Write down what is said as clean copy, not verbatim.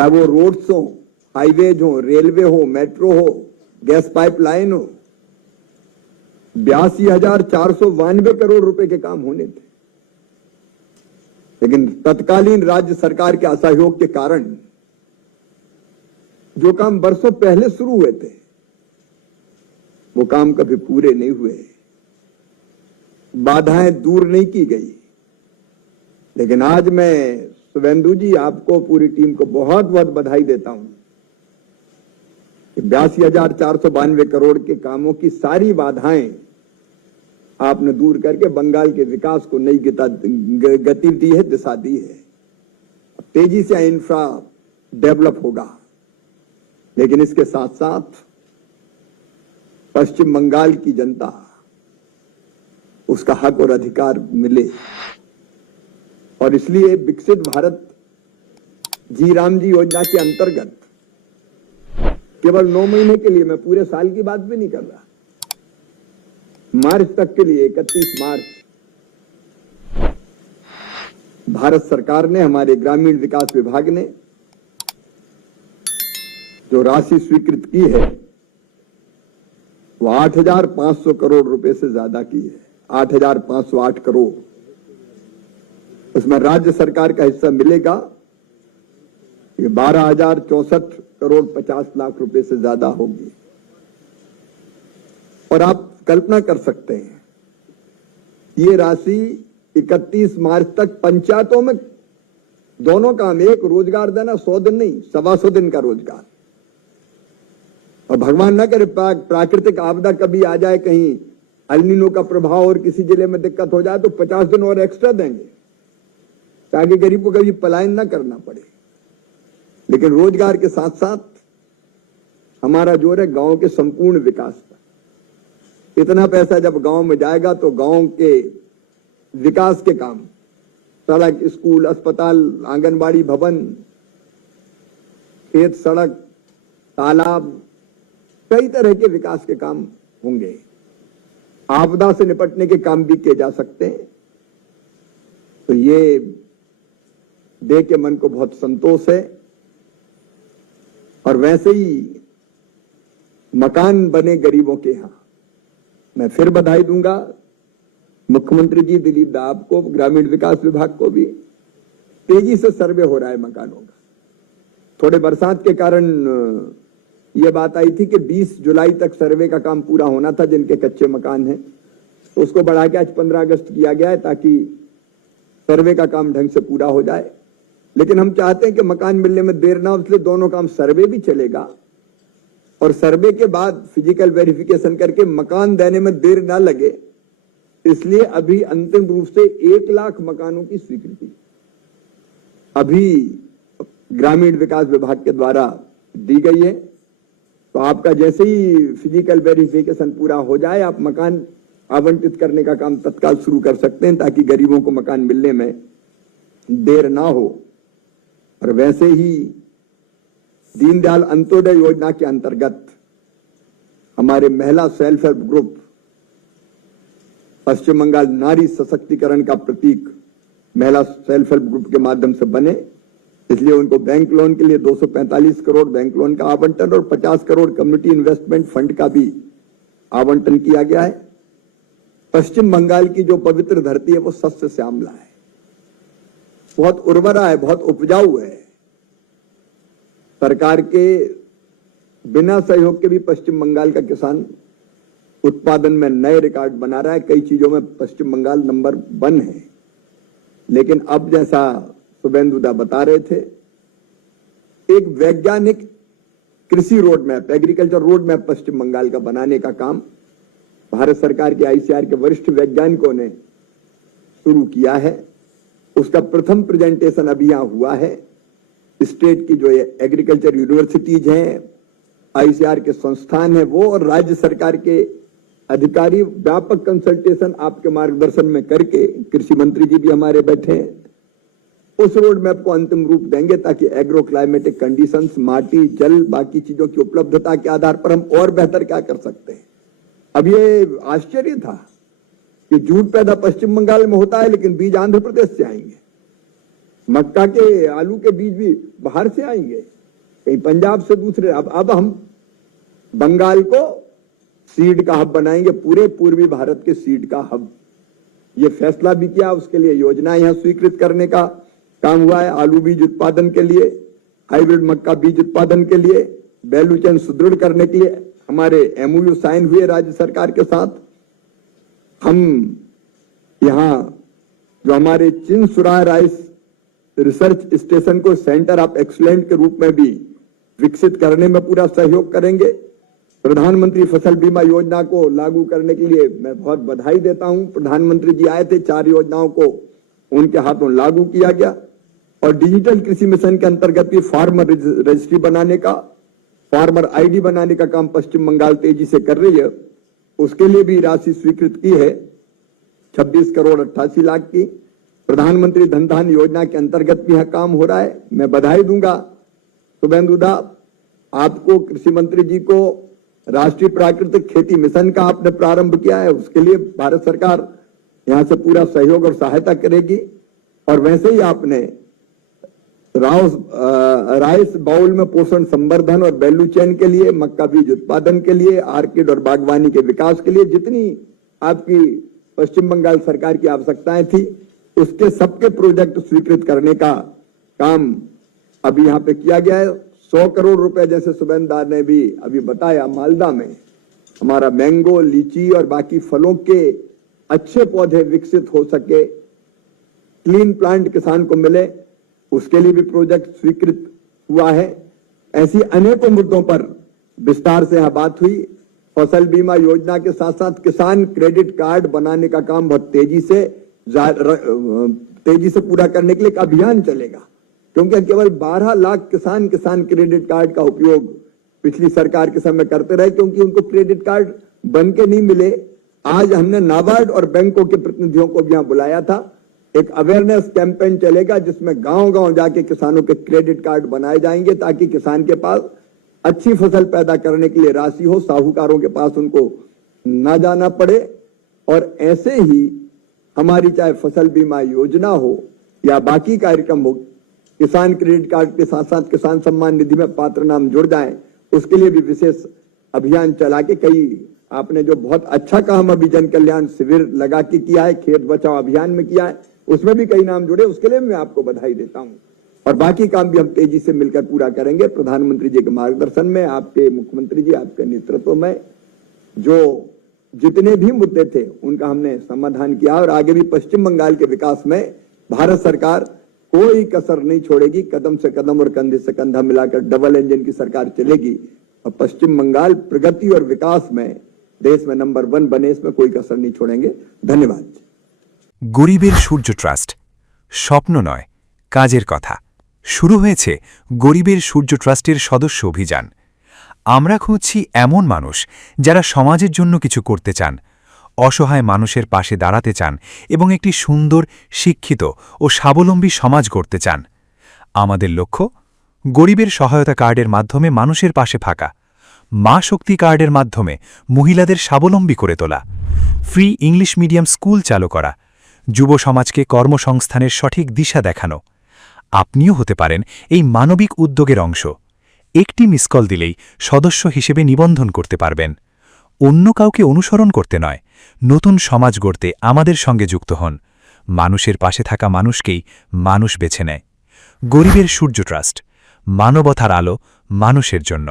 चाहे वो रोड्स हो, हाईवेज हो, रेलवे हो, मेट्रो हो, गैस पाइपलाइन हो। 82,492 करोड़ रुपए के काम होने थे, लेकिन तत्कालीन राज्य सरकार के असहयोग के कारण जो काम बरसों पहले शुरू हुए थे वो काम कभी पूरे नहीं हुए, बाधाएं दूर नहीं की गई। लेकिन आज मैं शुभेंदु जी आपको, पूरी टीम को बहुत बहुत बधाई देता हूं कि 82,492 करोड़ के कामों की सारी बाधाएं आपने दूर करके बंगाल के विकास को नई गति दी है, दिशा दी है। तेजी से इंफ्रा डेवलप होगा, लेकिन इसके साथ साथ पश्चिम बंगाल की जनता उसका हक और अधिकार मिले, और इसलिए विकसित भारत जी राम जी योजना के अंतर्गत केवल 9 महीने के लिए, मैं पूरे साल की बात भी नहीं कर रहा, मार्च तक के लिए 31 मार्च भारत सरकार ने, हमारे ग्रामीण विकास विभाग ने जो राशि स्वीकृत की है वो 8,500 करोड़ रुपए से ज्यादा की है। 8,508 करोड़, उसमें राज्य सरकार का हिस्सा मिलेगा ये 12,064 करोड़ 50 लाख रुपए से ज्यादा होगी। और आप कल्पना कर सकते हैं ये राशि 31 मार्च तक पंचायतों में दोनों काम, एक रोजगार देना, 100 दिन नहीं, 125 दिन का रोजगार। और भगवान ना करे प्राकृतिक आपदा कभी आ जाए, कहीं अल्नीनो का प्रभाव और किसी जिले में दिक्कत हो जाए तो 50 दिन और एक्स्ट्रा देंगे ताकि गरीब को कभी पलायन ना करना पड़े। लेकिन रोजगार के साथ साथ हमारा जोर है गांव के संपूर्ण विकास पर। इतना पैसा जब गांव में जाएगा तो गांव के विकास के काम, सड़क, स्कूल, अस्पताल, आंगनबाड़ी भवन, खेत, सड़क, तालाब, कई तरह के विकास के काम होंगे। आपदा से निपटने के काम भी किए जा सकते हैं। तो ये देख के मन को बहुत संतोष है। और वैसे ही मकान बने गरीबों के यहां, मैं फिर बधाई दूंगा मुख्यमंत्री जी दिलीप दा आपको, ग्रामीण विकास विभाग को भी। तेजी से सर्वे हो रहा है मकानों का। थोड़े बरसात के कारण यह बात आई थी कि 20 जुलाई तक सर्वे का काम पूरा होना था जिनके कच्चे मकान हैं, तो उसको बढ़ा के आज 15 अगस्त किया गया है ताकि सर्वे का काम ढंग से पूरा हो जाए। लेकिन हम चाहते हैं कि मकान मिलने में देर ना हो, इसलिए दोनों काम, सर्वे भी चलेगा और सर्वे के बाद फिजिकल वेरिफिकेशन करके मकान देने में देर ना लगे, इसलिए अभी अंतिम रूप से 1 लाख मकानों की स्वीकृति अभी ग्रामीण विकास विभाग के द्वारा दी गई है। तो आपका जैसे ही फिजिकल वेरिफिकेशन पूरा हो जाए, आप मकान आवंटित करने का काम तत्काल शुरू कर सकते हैं ताकि गरीबों को मकान मिलने में देर ना हो। और वैसे ही दीनदयाल अंत्योदय योजना के अंतर्गत हमारे महिला सेल्फ हेल्प ग्रुप, पश्चिम बंगाल नारी सशक्तिकरण का प्रतीक महिला सेल्फ हेल्प ग्रुप के माध्यम से बने, इसलिए उनको बैंक लोन के लिए 245 करोड़ बैंक लोन का आवंटन और 50 करोड़ कम्युनिटी इन्वेस्टमेंट फंड का भी आवंटन किया गया है। पश्चिम बंगाल की जो पवित्र धरती है वो सस्य श्यामला है, बहुत उर्वरा है, बहुत उपजाऊ है। सरकार के बिना सहयोग के भी पश्चिम बंगाल का किसान उत्पादन में नए रिकॉर्ड बना रहा है। कई चीजों में पश्चिम बंगाल नंबर 1 है। लेकिन अब जैसा शुभेंदु दा बता रहे थे, एक वैज्ञानिक कृषि road map, agriculture road map Paschim Bangal का बनाने का काम भारत सरकार के आईसीआर के वरिष्ठ वैज्ञानिकों ने शुरू किया है। उसका प्रथम प्रेजेंटेशन अभी यहां हुआ है। स्टेट की जो एग्रीकल्चर यूनिवर्सिटीज हैं, आईसीआर के संस्थान है वो, और राज्य सरकार के अधिकारी व्यापक कंसल्टेशन आपके मार्गदर्शन में करके, कृषि मंत्री जी भी हमारे बैठे हैं, उस रोड मैप को अंतिम रूप देंगे ताकि एग्रो क्लाइमेटिक कंडीशंस, माटी, जल, बाकी चीजों की उपलब्धता के आधार पर हम और बेहतर क्या कर सकते हैं। अब ये आश्चर्य था कि जूट पैदा पश्चिम बंगाल में होता है लेकिन बीज आंध्र प्रदेश से आएंगे, मक्का के आलू के बीज भी बाहर से आएंगे, कहीं पंजाब से दूसरे। अब हम बंगाल को सीड का हब बनाएंगे, पूरे पूर्वी भारत के सीड का हब। ये फैसला भी किया, उसके लिए योजना यहां स्वीकृत करने का काम हुआ है। आलू बीज उत्पादन के लिए, हाइब्रिड मक्का बीज उत्पादन के लिए, वैल्यू चेन सुदृढ़ करने के लिए हमारे एमओयू साइन हुए राज्य सरकार के साथ। हम यहां जो हमारे चिनसुरा राइस रिसर्च स्टेशन को सेंटर ऑफ एक्सीलेंस के रूप में भी विकसित करने में पूरा सहयोग करेंगे। प्रधानमंत्री फसल बीमा योजना को लागू करने के लिए मैं बहुत बधाई देता हूं। प्रधानमंत्री जी आए थे, 4 योजनाओं को उनके हाथों लागू किया गया। और डिजिटल कृषि मिशन के अंतर्गत भी फार्मर रजिस्ट्री बनाने का, फार्मर आईडी बनाने का काम पश्चिम बंगाल तेजी से कर रही है। उसके लिए भी राशि स्वीकृत की है, 26 करोड़ 88 लाख की। प्रधानमंत्री धन धान्य योजना के अंतर्गत भी यह काम हो रहा है। मैं बधाई दूंगा शुभेंदु दा आपको, कृषि मंत्री जी को। राष्ट्रीय प्राकृतिक खेती मिशन का आपने प्रारंभ किया है, उसके लिए भारत सरकार यहां से पूरा सहयोग और सहायता करेगी। और वैसे ही आपने राइस बाउल में पोषण संवर्धन और वैल्यू चेन के लिए, मक्का बीज उत्पादन के लिए, आर्किड और बागवानी के विकास के लिए जितनी आपकी पश्चिम बंगाल सरकार की आवश्यकताएं थी, उसके सबके प्रोजेक्ट स्वीकृत करने का काम अभी यहां पे किया गया है। 100 करोड़ रुपए, जैसे सुबेंदार ने भी अभी बताया, मालदा में हमारा मैंगो, लीची और बाकी फलों के अच्छे पौधे विकसित हो सके, क्लीन प्लांट किसान को मिले, उसके लिए भी प्रोजेक्ट स्वीकृत हुआ है। ऐसी अनेकों मुद्दों पर विस्तार से यहां बात हुई। फसल बीमा योजना के साथ साथ किसान क्रेडिट कार्ड बनाने का काम बहुत तेजी से पूरा करने के लिए एक अभियान चलेगा, क्योंकि केवल 12 लाख किसान क्रेडिट कार्ड का उपयोग पिछली सरकार के समय करते रहे, क्योंकि उनको क्रेडिट कार्ड बन के नहीं मिले। आज हमने नाबार्ड और बैंकों के प्रतिनिधियों को भी यहां बुलाया था। एक अवेयरनेस कैंपेन चलेगा जिसमें गांव-गांव जाके किसानों के क्रेडिट कार्ड बनाए जाएंगे, ताकि किसान के पास अच्छी फसल पैदा करने के लिए राशि हो, साहूकारों के पास उनको ना जाना पड़े। और ऐसे ही हमारी चाहे फसल बीमा योजना हो या बाकी कार्यक्रम हो, किसान क्रेडिट कार्ड के साथ साथ किसान सम्मान निधि में पात्र नाम जुड़ जाएं, उसके लिए भी विशेष अभियान चला के, कई आपने जो बहुत अच्छा काम अभी जन कल्याण शिविर लगा के किया है, खेत बचाओ अभियान में किया है, उसमें भी कई नाम जुड़े, उसके लिए मैं आपको बधाई देता हूं। और बाकी काम भी हम तेजी से मिलकर पूरा करेंगे। प्रधानमंत्री जी के मार्गदर्शन में, आपके मुख्यमंत्री जी आपके नेतृत्व में जो जितने भी मुद्दे थे उनका हमने समाधान किया। और आगे भी पश्चिम बंगाल के विकास में भारत सरकार कोई कसर नहीं छोड़ेगी। कदम से कदम और कंधे से कंधा मिलाकर डबल इंजन की सरकार चलेगी और पश्चिम बंगाल प्रगति और विकास में देश में नंबर 1 बने, इसमें कोई कसर नहीं छोड़ेंगे। धन्यवाद। গরিবের সূর্য ট্রাস্ট, স্বপ্ন নয়, কাজের কথা। শুরু হয়েছে গরিবের সূর্য ট্রাস্টের সদস্য অভিযান। আমরা খুঁজছি এমন মানুষ যারা সমাজের জন্য কিছু করতে চান, অসহায় মানুষের পাশে দাঁড়াতে চান এবং একটি সুন্দর, শিক্ষিত ও স্বাবলম্বী সমাজ গড়তে চান। আমাদের লক্ষ্য গরিবের সহায়তা কার্ডের মাধ্যমে মানুষের পাশে থাকা, মা শক্তি কার্ডের মাধ্যমে মহিলাদের স্বাবলম্বী করে তোলা, ফ্রি ইংলিশ মিডিয়াম স্কুল চালু করা, যুব সমাজকে কর্মসংস্থানের সঠিক দিশা দেখানো। আপনিও হতে পারেন এই মানবিক উদ্যোগের অংশ। একটি মিস কল দিলেই সদস্য হিসেবে নিবন্ধন করতে পারবেন। অন্য কাউকে অনুসরণ করতে নয়, নতুন সমাজ গড়তে আমাদের সঙ্গে যুক্ত হন। মানুষের পাশে থাকা মানুষকেই মানুষ বেছে নেয়। গরিবের সূর্য ট্রাস্ট, মানবতার আলো মানুষের জন্য।